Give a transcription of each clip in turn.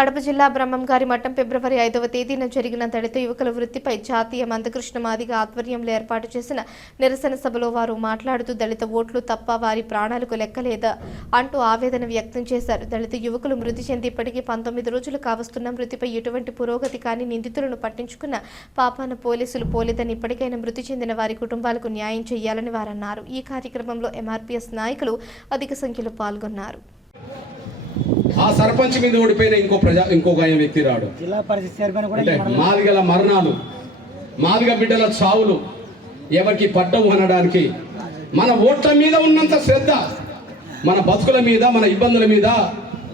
కడప జిల్లా బ్రహ్మంగారి మఠం ఫిబ్రవరి 5వ తేదీన జరిగిన దళిత యువకుల వృత్తిపై జాతీయ మందకృష్ణ మాదిగ ఆధ్వర్యంలో ఏర్పాటు చేసిన నిరసన సభలో వారు మాట్లాడుతూ దళిత ఓట్లు తప్ప వారి ప్రాణాలకు లెక్కలేదా అంటూ ఆవేదన వ్యక్తం చేశారు. దళిత యువకులు మృతి చెంది ఇప్పటికీ 19 రోజులు కావస్తున్న మృతిపై ఎటువంటి పురోగతి కానీ నిందితులను పట్టించుకున్న పాపాన పోలీసులు పోలేదని ఇప్పటికైనా మృతి చెందిన వారి కుటుంబాలకు న్యాయం చేయాలని వారన్నారు. ఈ కార్యక్రమంలో ఎంఆర్పీఎస్ నాయకులు అధిక సంఖ్యలో పాల్గొన్నారు. ఆ సర్పంచ్ మీద ఓడిపోయిన ఇంకో గాయం వ్యక్తి రాడు. అంటే మాదిగల మరణాలు, మాదిగ బిడ్డల చావులు ఎవరికి పట్టవు అనడానికి మన ఓట్ల మీద ఉన్నంత శ్రద్ధ మన బతుకుల మీద, మన ఇబ్బందుల మీద,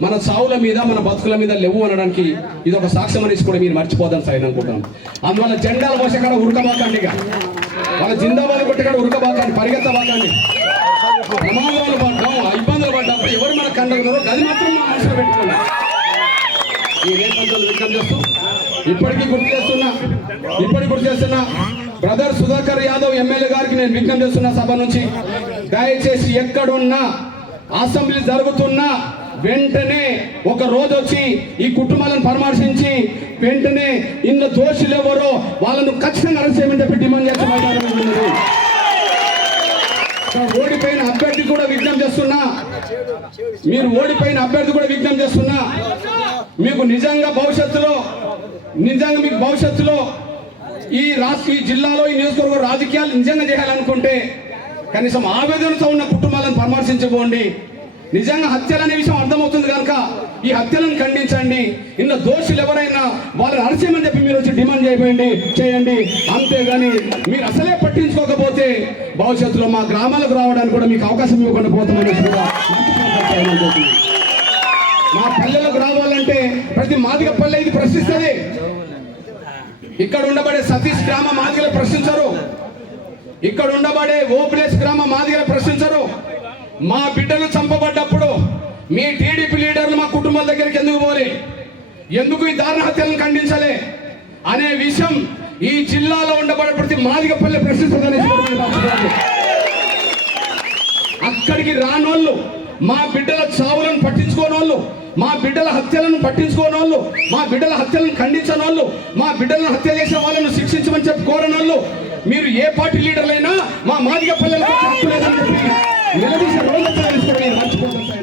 మన చావుల మీద, మన బతుకుల మీద లేవు అనడానికి ఇది ఒక సాక్ష్యం అనేసి కూడా మీరు మర్చిపోదని సార్ అనుకుంటాం. అందువల్ల జెండాల భాష కాడ ఉరకబాకండి, వాళ్ళ జిందాబాద్ కొట్టి కాడ ఉరకబాకండి, పరిగెత్తబాకండి. ప్రమాదాలు పడ్డాం, ఇబ్బందులు పడ్డప్పుడు ఎవరు మన కండగలరో అది మాత్రం మా మనసులో పెట్టుకున్నాం. ఈ రేపంతులు విజ్ఞప్తి చేస్తూ ఇప్పటికీ గుర్తు చేస్తున్నా బ్రదర్ సుధాకర్ యాదవ్ ఎమ్మెల్యే గారికి నేను విజ్ఞప్తి చేస్తున్నా సభ నుంచి, దయచేసి ఎక్కడున్నా అసెంబ్లీ జరుగుతున్నా వెంటనే ఒక రోజు వచ్చి ఈ కుటుంబాలను పరామర్శించి వెంటనే ఇందులో దోషులు ఎవరో వాళ్ళను ఖచ్చితంగా అరెస్ట్ చేయమని చెప్పి డిమాండ్ చేస్తున్నారు. ఓడిపోయిన అభ్యర్థి కూడా విజ్ఞప్తి చేస్తున్నా, మీరు ఓడిపోయిన అభ్యర్థి కూడా విజ్ఞప్తి చేస్తున్నా, మీకు నిజంగా భవిష్యత్తులో ఈ జిల్లాలో ఈ నియోజకవర్గ రాజకీయాలు నిజంగా చేయాలనుకుంటే కనీసం ఆవేదనతో ఉన్న కుటుంబాలను పరామర్శించుకోండి. నిజంగా హత్యలు అనే విషయం అర్థమవుతుంది కనుక ఈ హత్యలను ఖండించండి. ఇందులో దోషులు ఎవరైనా వాళ్ళని అరెస్టేయమని చెప్పి మీరు వచ్చి డిమాండ్ చేయండి. అంతేగాని మీరు అసలే పట్టించుకోకపోతే భవిష్యత్తులో మా గ్రామాలకు రావడానికి కూడా మీకు అవకాశం ఇవ్వకుండా పోతామని కూడా మా పల్లెలకు రావాలంటే ప్రతి మాదిగ పల్లె ఇది ప్రశ్నిస్తుంది. ఇక్కడ ఉండబడే సతీష్ గ్రామ మాదిగలు ప్రశ్నించరు, ఇక్కడ ఉండబడే ఓప్లేస్ గ్రామ మాదిగలు ప్రశ్నించరు. మా బిడ్డలు చంపబడ్డప్పుడు మీ టీడీపీ లీడర్లు మా కుటుంబాల దగ్గరికి ఎందుకు పోలే, ఎందుకు ఈ దారుణ హత్యలను ఖండించలే అనే విషయం ఈ జిల్లాలో ఉండబడే ప్రతి మాదిగపల్లె ప్రశ్నిస్తుందని అక్కడికి రానోళ్ళు, మా బిడ్డల చావులను పట్టించుకోనోళ్ళు, మా బిడ్డల హత్యలను పట్టించుకోనోళ్ళు, మా బిడ్డల హత్యలను ఖండించనోళ్ళు, మా బిడ్డలను హత్య చేసే వాళ్ళను శిక్షించమని చెప్పి కోరనోళ్ళు, మీరు ఏ పార్టీ లీడర్లైనా మా మాదిగపల్లెలకు హక్కు లేదని చెప్పి నిలదీసే రోజు